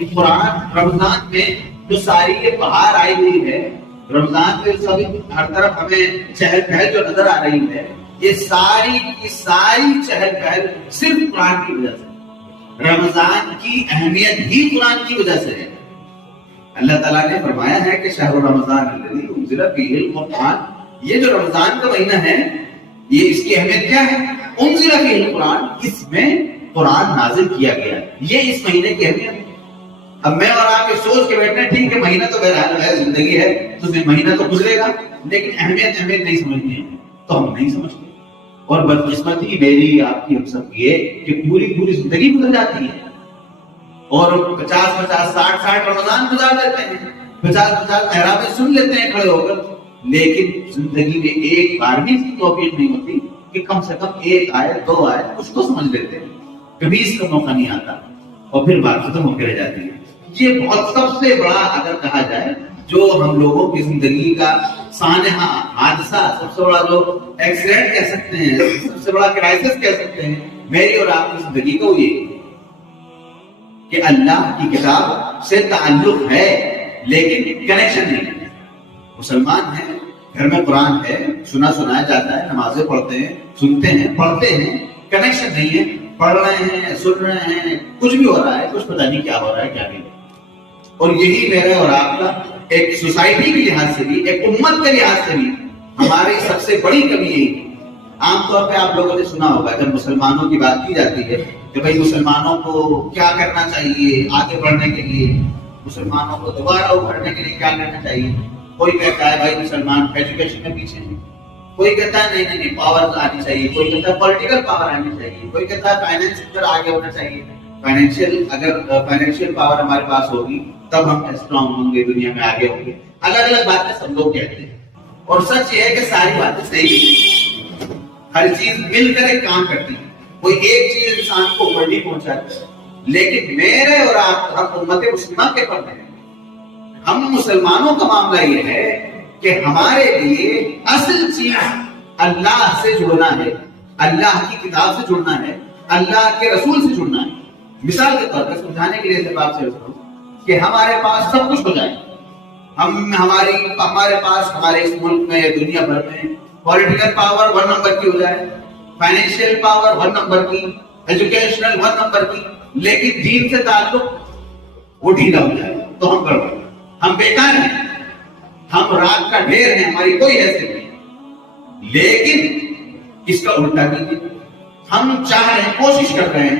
کہ قرآن رمضان میں جو ساری یہ بہار آئی ہوئی ہے، رمضان میں سبھی ہر طرف ہمیں چہل پہل جو نظر آ رہی ہے، یہ ساری کی ساری چہل پہل صرف قرآن کی وجہ سے، رمضان کی اہمیت ہی قرآن کی وجہ سے ہے۔ اللہ تعالیٰ نے فرمایا ہے کہ شہر رمضان الذی انزل فیہ القرآن، یہ جو رمضان کا مہینہ ہے یہ اس کی اہمیت کیا ہے؟ انزل فیہ القرآن، اس میں قرآن نازل کیا گیا، یہ اس مہینے کی اہمیت ہے۔ اب میں اور آپ یہ سوچ کے بیٹھے ہیں ٹھیک ہے مہینہ تو بہرحال ہے، زندگی ہے تو مہینہ تو گزرے گا، لیکن اہمیت نہیں سمجھتے ہیں تو ہم نہیں سمجھتے، اور بدقسمتی میری آپ کی ہم سب کی ہے کہ پوری زندگی گزر جاتی ہے اور 50 60 رمضان گزار دیتے ہیں، 50 محرابیں سن لیتے ہیں کھڑے ہو کر، لیکن زندگی میں ایک بار بھی توفیق نہیں ہوتی کہ کم سے کم ایک آیت 2 آیت کچھ تو سمجھ لیتے ہیں، کبھی اس کا موقع نہیں آتا اور پھر بات ختم ہو کے رہ جاتی ہے۔ یہ بہت سب سے بڑا اگر کہا جائے جو ہم لوگوں کی زندگی کا سانحہ حادثہ، سب سے بڑا جو ایکسیڈنٹ کہہ سکتے ہیں، سب سے بڑا کرائسس کہہ سکتے ہیں میری اور آپ کی زندگی کا، وہ یہ کہ اللہ کی کتاب سے تعلق ہے لیکن کنیکشن نہیں ہے۔ مسلمان ہیں، گھر میں قرآن ہے، سنایا جاتا ہے، نمازیں پڑھتے ہیں، سنتے ہیں، پڑھتے ہیں، کنیکشن نہیں ہے، پڑھ رہے ہیں، سن رہے ہیں، کچھ بھی ہو رہا ہے، کچھ پتہ نہیں کیا ہو رہا ہے کیا نہیں۔ اور یہی میرے اور آپ کا ایک سوسائٹی کے لحاظ سے بھی، ایک امت کے لحاظ سے بھی ہماری سب سے بڑی کمی یہی ہے۔ عام طور پہ آپ لوگوں نے سنا ہوگا جب مسلمانوں کی بات کی جاتی ہے کہ بھائی مسلمانوں کو کیا کرنا چاہیے آگے بڑھنے کے لیے، مسلمانوں کو دوبارہ ابھرنے کے لیے کیا کرنا چاہیے، کوئی کہتا ہے بھائی مسلمان ایجوکیشن میں پیچھے ہیں، کوئی کہتا ہے نہیں پاور آنی چاہیے، کوئی کہتا ہے پولیٹیکل پاور آنی چاہیے، کوئی کہتا ہے فائنینس پر آگے ہونا چاہیے، فائنینشیل پاور ہمارے پاس ہوگی تب ہم اسٹرانگ ہوں گے، دنیا میں آگے ہوں گے۔ الگ الگ باتیں سب لوگ کہتے ہیں، اور سچ یہ ہے کہ ساری باتیں صحیح ہیں، ہر چیز مل کر ایک کام کرتی ہے، کوئی ایک چیز انسان کو اوپر نہیں پہنچاتی، لیکن میرے اور آپ ہم امت مسلمہ کے فرد ہیں، ہم مسلمانوں کا معاملہ یہ ہے کہ ہمارے لیے اصل چیز اللہ سے جڑنا ہے، اللہ کی کتاب سے جڑنا ہے، اللہ کے رسول سے جڑنا ہے۔ مثال کے طور پر سمجھانے کے لیے بات سے کہ ہمارے پاس سب کچھ ہو جائے، ہمارے پاس ہمارے اس ملک میں دنیا بھر میں پولیٹیکل پاور 1 نمبر کی ہو جائے، فائنینشیل پاور 1 نمبر کی، ایجوکیشنل 1 نمبر کی، لیکن دین سے تعلق وہ ڈھیلا ہو جائے تو ہم گڑبڑ، ہم بیکار ہیں، ہم رات کا ڈھیر ہیں، ہماری کوئی حیثیت نہیں۔ لیکن اس کا الٹا کیجیے، ہم چاہ رہے ہیں، کوشش کر رہے ہیں